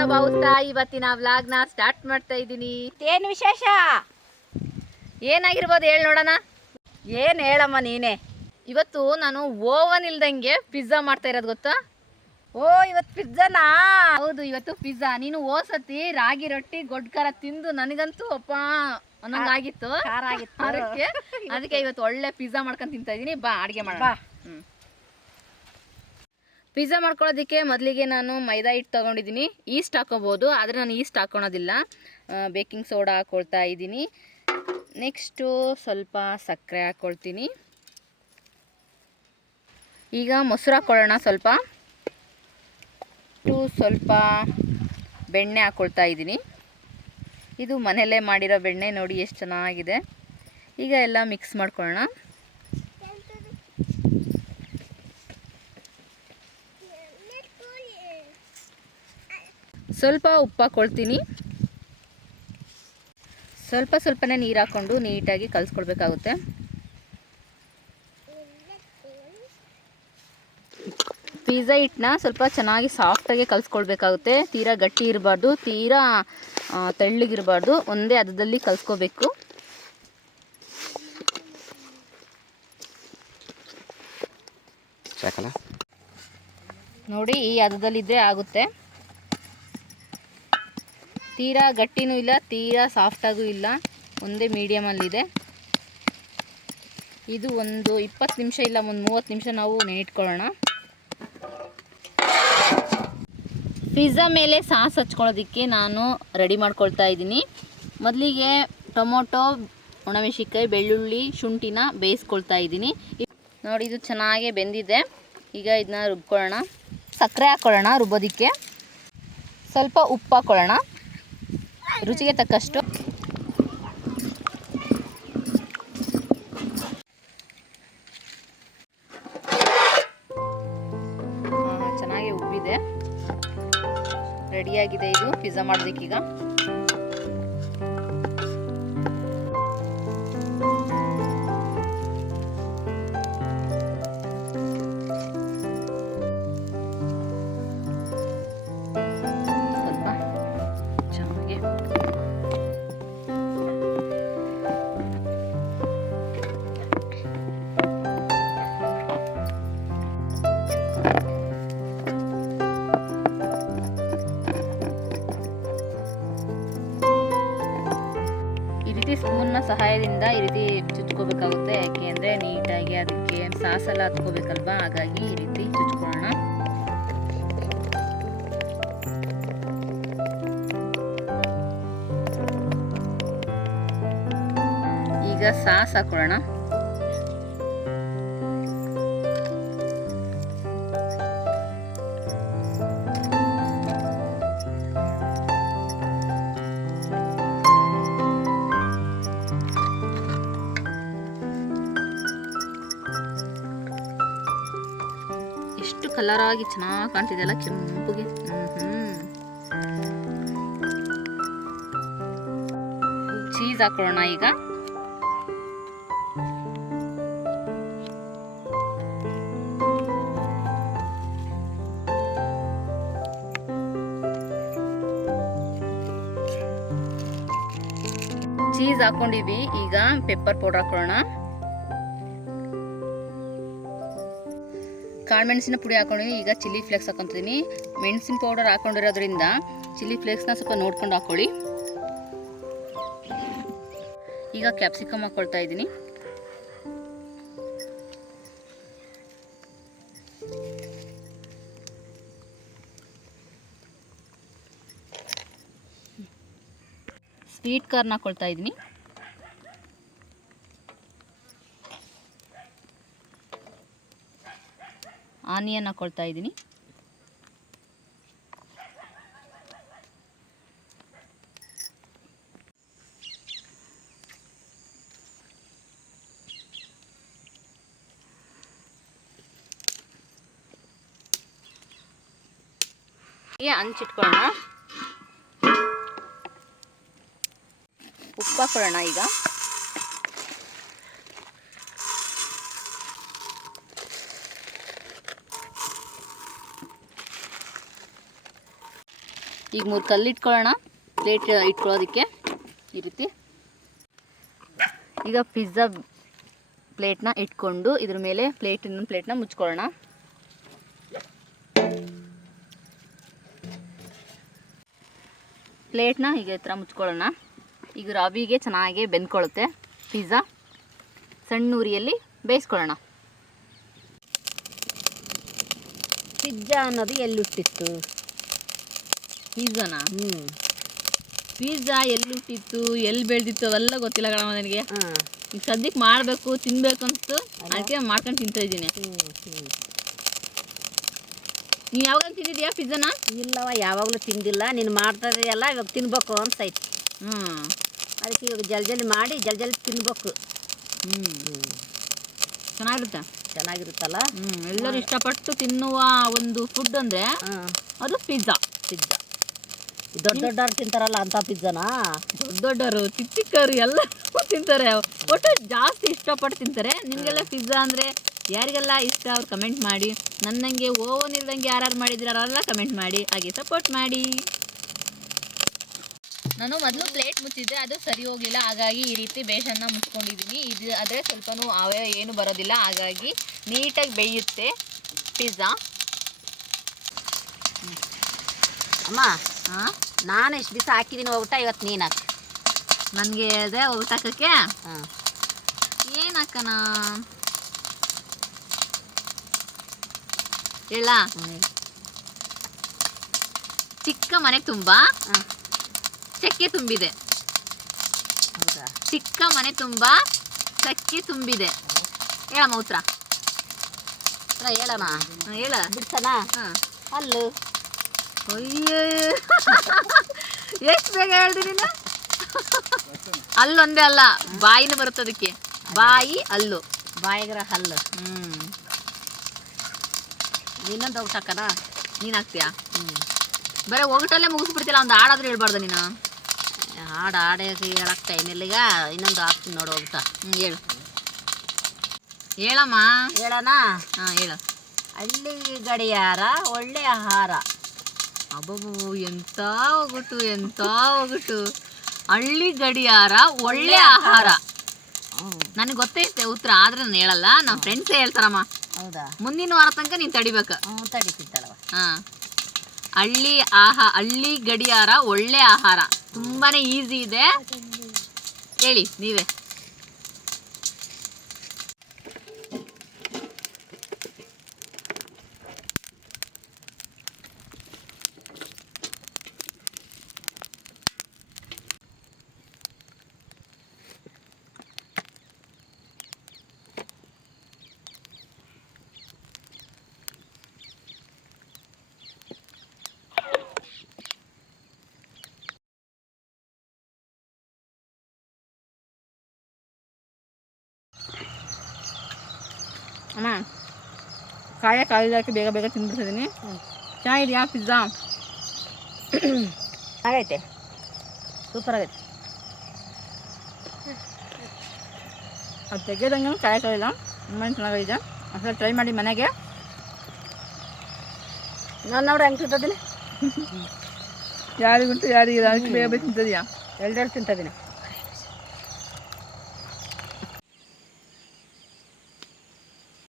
ಅಂತ ಭಾವಿಸ್ತಾ ಇವತ್ತಿನ ವ್ಲಾಗ್ನ ಸ್ಟಾರ್ಟ್ ಮಾಡ್ತಾ ಇದ್ದೀನಿ. ಏನು ವಿಶೇಷ? ಏನಾಗಿರ್ಬೋದು ಹೇಳಿ ನೋಡೋಣ. ಏನ್ ಹೇಳಮ್ಮ ನೀನೇ? ಇವತ್ತು ನಾನು ಓವನ್ ಇಲ್ದಂಗೆ ಪಿಜ್ಜಾ ಮಾಡ್ತಾ ಇರೋದು ಗೊತ್ತಾ? ಓ ಇವತ್ತು ಪಿಜ್ಜಾನಾ? ಹೌದು ಇವತ್ತು ಪಿಜ್ಜಾ. ನೀನು ಓಸತಿ ರಾಗಿ ರೊಟ್ಟಿ ಗೊಡ್ಕರ ತಿಂದು ನನಗಂತೂ ಅಪ್ಪ ಅನ್ನಂಗಾಗಿತ್ತು. ಖಾರ ಆಗಿತ್ತು. ಅದಕ್ಕೆ ಅದಕ್ಕೆ ಇವತ್ತು ಒಳ್ಳೆ ಪಿಜ್ಜಾ ಮಾಡ್ಕೊಂಡು ತಿಂತಾ ಇದ್ದೀನಿ. ಬಾ ಅಡುಗೆ. ಹ್ಮ್. ಪಿಜ್ಜಾ ಮಾಡ್ಕೊಳ್ಳೋದಕ್ಕೆ ಮೊದಲಿಗೆ ನಾನು ಮೈದಾ ಹಿಟ್ಟು ತೊಗೊಂಡಿದ್ದೀನಿ. ಈಸ್ಟ್ ಹಾಕೋಬೋದು, ಆದರೆ ನಾನು ಈಸ್ಟ್ ಹಾಕೊಳೋದಿಲ್ಲ. ಬೇಕಿಂಗ್ ಸೋಡಾ ಹಾಕ್ಕೊಳ್ತಾ ಇದ್ದೀನಿ. ನೆಕ್ಸ್ಟು ಸ್ವಲ್ಪ ಸಕ್ಕರೆ ಹಾಕ್ಕೊಳ್ತೀನಿ ಈಗ ಮೊಸರು ಹಾಕ್ಕೊಳ್ಳೋಣ ಸ್ವಲ್ಪ. ಟು ಸ್ವಲ್ಪ ಬೆಣ್ಣೆ ಹಾಕ್ಕೊಳ್ತಾ ಇದ್ದೀನಿ. ಇದು ಮನೆಯಲ್ಲೇ ಮಾಡಿರೋ ಬೆಣ್ಣೆ ನೋಡಿ ಎಷ್ಟು ಚೆನ್ನಾಗಿದೆ. ಈಗ ಎಲ್ಲ ಮಿಕ್ಸ್ ಮಾಡ್ಕೊಳ್ಳೋಣ. ಸ್ವಲ್ಪ ಉಪ್ಪು ಹಾಕ್ಕೊಳ್ತೀನಿ ಸ್ವಲ್ಪ ಸ್ವಲ್ಪನೇ ನೀರು ಹಾಕ್ಕೊಂಡು ನೀಟಾಗಿ ಕಲಿಸ್ಕೊಳ್ಬೇಕಾಗುತ್ತೆ. ಪಿಜ್ಜಾ ಹಿಟ್ಟನ್ನ ಸ್ವಲ್ಪ ಚೆನ್ನಾಗಿ ಸಾಫ್ಟಾಗಿ ಕಲಿಸ್ಕೊಳ್ಬೇಕಾಗುತ್ತೆ. ತೀರಾ ಗಟ್ಟಿ ಇರಬಾರ್ದು ತೀರಾ ತೆಳ್ಳಗಿರಬಾರ್ದು. ಒಂದೇ ಅದದಲ್ಲಿ ಕಲಿಸ್ಕೋಬೇಕು. ನೋಡಿ ಈ ಹದದಲ್ಲಿದ್ದರೆ ಆಗುತ್ತೆ. ತೀರಾ ಗಟ್ಟಿನೂ ಇಲ್ಲ, ತೀರಾ ಸಾಫ್ಟಾಗೂ ಇಲ್ಲ. ಒಂದೇ ಮೀಡಿಯಮಲ್ಲಿದೆ ಇದು ಒಂದು ಇಪ್ಪತ್ತು ನಿಮಿಷ ಇಲ್ಲ, ಒಂದು ಮೂವತ್ತು ನಿಮಿಷ ನಾವು ನೆನಿಟ್ಕೊಳ್ಳೋಣ. ಪಿಜ್ಜಾ ಮೇಲೆ ಸಾಸ್ ಹಚ್ಕೊಳ್ಳೋದಕ್ಕೆ ನಾನು ರೆಡಿ ಮಾಡ್ಕೊಳ್ತಾ ಇದ್ದೀನಿ. ಮೊದಲಿಗೆ ಟೊಮೊಟೊ ಒಣಮೆಣಸಿಕಾಯಿ ಬೆಳ್ಳುಳ್ಳಿ, ಶುಂಠಿನ ಬೇಯಿಸ್ಕೊಳ್ತಾ ಇದ್ದೀನಿ. ನೋಡಿ, ಇದು ಚೆನ್ನಾಗಿ ಬೆಂದಿದೆ. ಈಗ ಇದನ್ನ ರುಬ್ಕೊಳ್ಳೋಣ. ಸಕ್ಕರೆ ಹಾಕ್ಕೊಳ್ಳೋಣ ರುಬ್ಬೋದಕ್ಕೆ. ಸ್ವಲ್ಪ ಉಪ್ಪು ಹಾಕ್ಕೊಳ್ಳೋಣ. ರುಚಿಗೆ ತಕ್ಕಷ್ಟು. ಚೆನ್ನಾಗಿ ಉಬ್ಬಿದೆ. ರೆಡಿಯಾಗಿದೆ ಇದು. ಪಿಜ್ಜಾ ಮಾಡೋದಕ್ಕೀಗ ಸಾಸೆಲ್ಲ ಹತ್ಕೋಬೇಕಲ್ವಾ ಹಾಗಾಗಿ ಈ ರೀತಿ ಚುಚ್ಕೊಳ್ಳೋಣ. ಈಗ ಸಾಸ್ ಹಾಕೊಳ್ಳೋಣ. ಕಲರ್ ಆಗಿ ಚೆನ್ನಾಗಿ ಕಾಣ್ತಿದೆಯಲ್ಲ ಕೆಂಪುಗೆ? ಚೀಸ್ ಹಾಕೊಳ್ಳೋಣ ಈಗ. ಚೀಸ್ ಹಾಕೊಂಡಿವಿ ಈಗ ಪೆಪ್ಪರ್ ಪೌಡರ್ ಹಾಕೊಳ್ಳೋಣ. ಕಾಳುಮೆಣಸಿನ ಪುಡಿ ಹಾಕೊಂಡಿದ್ದೀನಿ ಈಗ ಚಿಲ್ಲಿ ಫ್ಲೇಕ್ಸ್ ಹಾಕೊತಿದ್ದೀನಿ ಮೆಣಸಿನ ಪೌಡರ್ ಹಾಕೊಂಡಿರೋದ್ರಿಂದ ಚಿಲ್ಲಿ ಫ್ಲೇಕ್ಸ್ನ ಸ್ವಲ್ಪ ನೋಡ್ಕೊಂಡು ಹಾಕೊಳ್ಳಿ. ಈಗ ಕ್ಯಾಪ್ಸಿಕಮ್ ಹಾಕ್ಕೊಳ್ತಾ ಇದ್ದೀನಿ. ಸ್ವೀಟ್ ಕಾರ್ನ್ ಹಾಕ್ಕೊಳ್ತಾ ಇದ್ದೀನಿ. ಆನಿಯನ್ ಕೊಡ್ತಾ ಇದ್ದೀನಿ. ಹಂಚಿಟ್ಕೊಳ್ಳೋಣ ಉಪ್ಪು ಹಾಕೊಳ್ಳೋಣ ಈಗ. ಈಗ ಮೂರು ಕಲ್ಲು ಇಟ್ಕೊಳ್ಳೋಣ ಪ್ಲೇಟ್ ಇಟ್ಕೊಳ್ಳೋದಕ್ಕೆ ಈ ರೀತಿ. ಈಗ ಪಿಜ್ಜಾ ಪ್ಲೇಟ್ನ ಇಟ್ಕೊಂಡು ಇದ್ರ ಮೇಲೆ ಪ್ಲೇಟ್ ಇನ್ನೊಂದು ಪ್ಲೇಟ್ನ ಮುಚ್ಕೊಳ್ಳೋಣ. ಪ್ಲೇಟ್ನ ಹೀಗೆ ಥರ ಮುಚ್ಕೊಳ್ಳೋಣ. ಈಗ ರವಿಗೆ ಚೆನ್ನಾಗಿ ಬೆಂದ್ಕೊಳ್ಳುತ್ತೆ ಪಿಜ್ಜಾ ಸಣ್ಣ ಉರಿಯಲ್ಲಿ ಬೇಯಿಸ್ಕೊಳ್ಳೋಣ. ಪಿಜ್ಜಾ ಅನ್ನೋದು ಎಲ್ಲಿ ಪಿಜ್ಜಾನ ಹ್ಮ್. ಪಿಜ್ಜಾ ಎಲ್ಲಿ ಹುಟ್ಟಿತ್ತು ಎಲ್ಲಿ ಬೆಳೆದಿತ್ತು ಅವೆಲ್ಲ ಗೊತ್ತಿಲ್ಲ ಕಣಮ್ಮ ನನಗೆ. ಹಾಂ. ಈಗ ಸದ್ಯಕ್ಕೆ ಮಾಡಬೇಕು ತಿನ್ಬೇಕು ಅನ್ಸ್ತು ಅದಕ್ಕೆ ಮಾಡ್ಕೊಂಡು ತಿಂತಾ ಇದ್ದೀನಿ. ನೀ ಯಾವಾಗ ತಿಂದಿದ್ಯಾ ಪಿಜ್ಜಾನ ಇಲ್ಲವ ಯಾವಾಗಲೂ ತಿಂದಿಲ್ಲ. ನೀನು ಮಾಡ್ತಾ ಇದೆಯಲ್ಲ ಇವಾಗ ತಿನ್ಬೇಕು ಅಂತೈತೆ ಹ್ಞೂ ಅದಕ್ಕೆ ಇವಾಗ ಜಲ್ ಜಲ್ದಿ ಮಾಡಿ ಜಲ್ ಜಲ್ದಿ ತಿನ್ಬೇಕು. ಹ್ಞೂ ಚೆನ್ನಾಗಿರುತ್ತೆ? ಚೆನ್ನಾಗಿರುತ್ತಲ್ಲ? ಹ್ಞೂ ಎಲ್ಲರೂ ಇಷ್ಟಪಟ್ಟು ತಿನ್ನುವ ಒಂದು ಫುಡ್ ಅಂದರೆ ಹಾಂ. ಅದು ಪಿಜ್ಜಾ ಪಿಜ್ಜಾ ದೊಡ್ಡ ದೊಡ್ಡವ್ರು ತಿಂತಾರಲ್ಲ ಅಂತ ಪಿಜ್ಜಾನ? ದೊಡ್ಡ ದೊಡ್ಡವರು ಚಿಕ್ಕ ಚಿಕ್ಕವರು ಎಲ್ಲ ತಿಂತಾರೆ. ಒಟ್ಟು ಜಾಸ್ತಿ ಇಷ್ಟಪಟ್ಟು ತಿಂತಾರೆ. ನಿಮಗೆಲ್ಲ ಪಿಜ್ಜಾ ಅಂದರೆ ಯಾರಿಗೆಲ್ಲ ಇಷ್ಟ ಅವ್ರು ಕಮೆಂಟ್ ಮಾಡಿ. ನನ್ನಂಗೆ ಓವನ್ ಇಲ್ದಂಗೆ ಯಾರು ಮಾಡಿದ್ರೆ ಅವರೆಲ್ಲ ಕಮೆಂಟ್ ಮಾಡಿ. ಹಾಗೆ ಸಪೋರ್ಟ್ ಮಾಡಿ. ನಾನು ಮೊದಲು ಪ್ಲೇಟ್ ಮುಚ್ಚಿದ್ದೆ ಅದು ಸರಿ ಹೋಗಿಲ್ಲ ಹಾಗಾಗಿ ಈ ರೀತಿ ಬೇಷನ್ನ ಮುಚ್ಕೊಂಡಿದ್ದೀನಿ. ಇದು ಆದರೆ ಸ್ವಲ್ಪನೂ ಅವೇ ಏನು ಬರೋದಿಲ್ಲ. ಹಾಗಾಗಿ ನೀಟಾಗಿ ಬೇಯುತ್ತೆ ಪಿಜ್ಜಾ. ಅಮ್ಮ ಹಾಂ ನಾನು ಎಷ್ಟು ದಿವಸ ಹಾಕಿದ್ದೀನಿ ಊಟ ಇವತ್ತು ನೀನು ಹಾಕಿ. ನನಗೆ ಅದೇ ಊಟ ಹಾಕಕ್ಕೆ? ಹಾಂ. ಏನು ಹಾಕಣ? ಹೇಳ. ಚಿಕ್ಕ ಮನೆ ತುಂಬ? ಚಕ್ಕೆ ತುಂಬಿದೆ. ಹೌದಾ? ಚಿಕ್ಕ ಮನೆ ತುಂಬ ಚಕ್ಕೆ ತುಂಬಿದೆ. ಹೇಳಮ್ಮ ಉತ್ತರ. ಹೇಳಮ್ಮ. ಹೇಳ. ಬಿಡ್ಸಣ ಹಾಂ. ಅಲ್ಲು. ಅಯ್ಯೋ. ಎಷ್ಟು ಬೇಗ ಹೇಳ್ದಿ ನೀನು? ಅಲ್ಲೊಂದೇ ಅಲ್ಲ ಬಾಯಿನ ಬರುತ್ತೆ ಅದಕ್ಕೆ. ಬಾಯಿ ಅಲ್ಲು ಬಾಯಿಗರ ಹಲ್ಲು. ಹ್ಞೂ ಇನ್ನೊಂದು ಊಟ ಹಾಕಣ ನೀನು ಹಾಕ್ತೀಯಾ? ಹ್ಞೂ ಬರೀ ಹೋಗಟಲ್ಲೇ ಮುಗಿಸ್ಬಿಡ್ತಿಲ್ಲ ಒಂದು ಹಾಡಾದ್ರೂ ಹೇಳ್ಬಾರ್ದು ನೀನು? ಹಾಡು ಹಾಡೇ ಹೇಳಕ್ ಈಗ ಇನ್ನೊಂದು ಹಾಕ್ತೀನಿ ನೋಡು ಹೋಗ್ತ ಹ್ಞೂ ಹೇಳು. ಹೇಳಮ್ಮ. ಹೇಳೋಣ ಹಾಂ ಹೇಳು. ಹಳ್ಳಿ ಗಡಿಯಾರ ಒಳ್ಳೆ ಆಹಾರ. ಅಬ್ಬಬ್ಬು ಎಂತ ಒಗಟು ಎಂತ ಒಗಟು ಹಳ್ಳಿ ಗಡಿಯಾರ ಒಳ್ಳೆ ಆಹಾರ. ನನಗೆ ಗೊತ್ತೈತೆ ಉತ್ತರ ಆದ್ರೆ ನಾನು ಹೇಳಲ್ಲ. ನಮ್ಮ ಫ್ರೆಂಡ್ಸೇ ಹೇಳ್ತಾರಮ್ಮ. ಹೌದಾ? ಮುಂದಿನ ವಾರ ತನಕ ನೀನು ತಡಿಬೇಕು. ಹಾಂ. ಹಳ್ಳಿ ಆಹಾ ಹಳ್ಳಿ ಗಡಿಯಾರ ಒಳ್ಳೆ ಆಹಾರ. ತುಂಬಾನೇ ಈಸಿ ಇದೆ. ಹೇಳಿ ನೀವೇ. ಅಮ್ಮ ಕಾಯ ಕಾಯ್ದಾಕಿ ಬೇಗ ಬೇಗ ತಿಂದ್ಬಿಡ್ತಿದ್ದೀನಿ ಚೆನ್ನಾಗಿದೆಯಾ ಪಿಜ್ಜಾ ಆಗೈತೆ. ಸೂಪರ್ ಆಗೈತೆ. ಅದು ತೆಗೆದಂಗೆ ಕಾಯಕ್ಕಾಗಿಲ್ಲ ತುಂಬ ಚೆನ್ನಾಗಿದೆ ಅಸಲು ಟ್ರೈ ಮಾಡಿ ಮನೆಗೆ. ನಾನು ನೋಡಿ ಹೆಂಗೆ ತಿಂತದಿನಿ ಯಾರಿಗುಂಟು ಯಾರಿಗೆ ಬೇಗ ಬೇಗ ತಿಂತದೆಯಾ? ಎಲ್ಲರೂ ತಿಂತದಿನಿ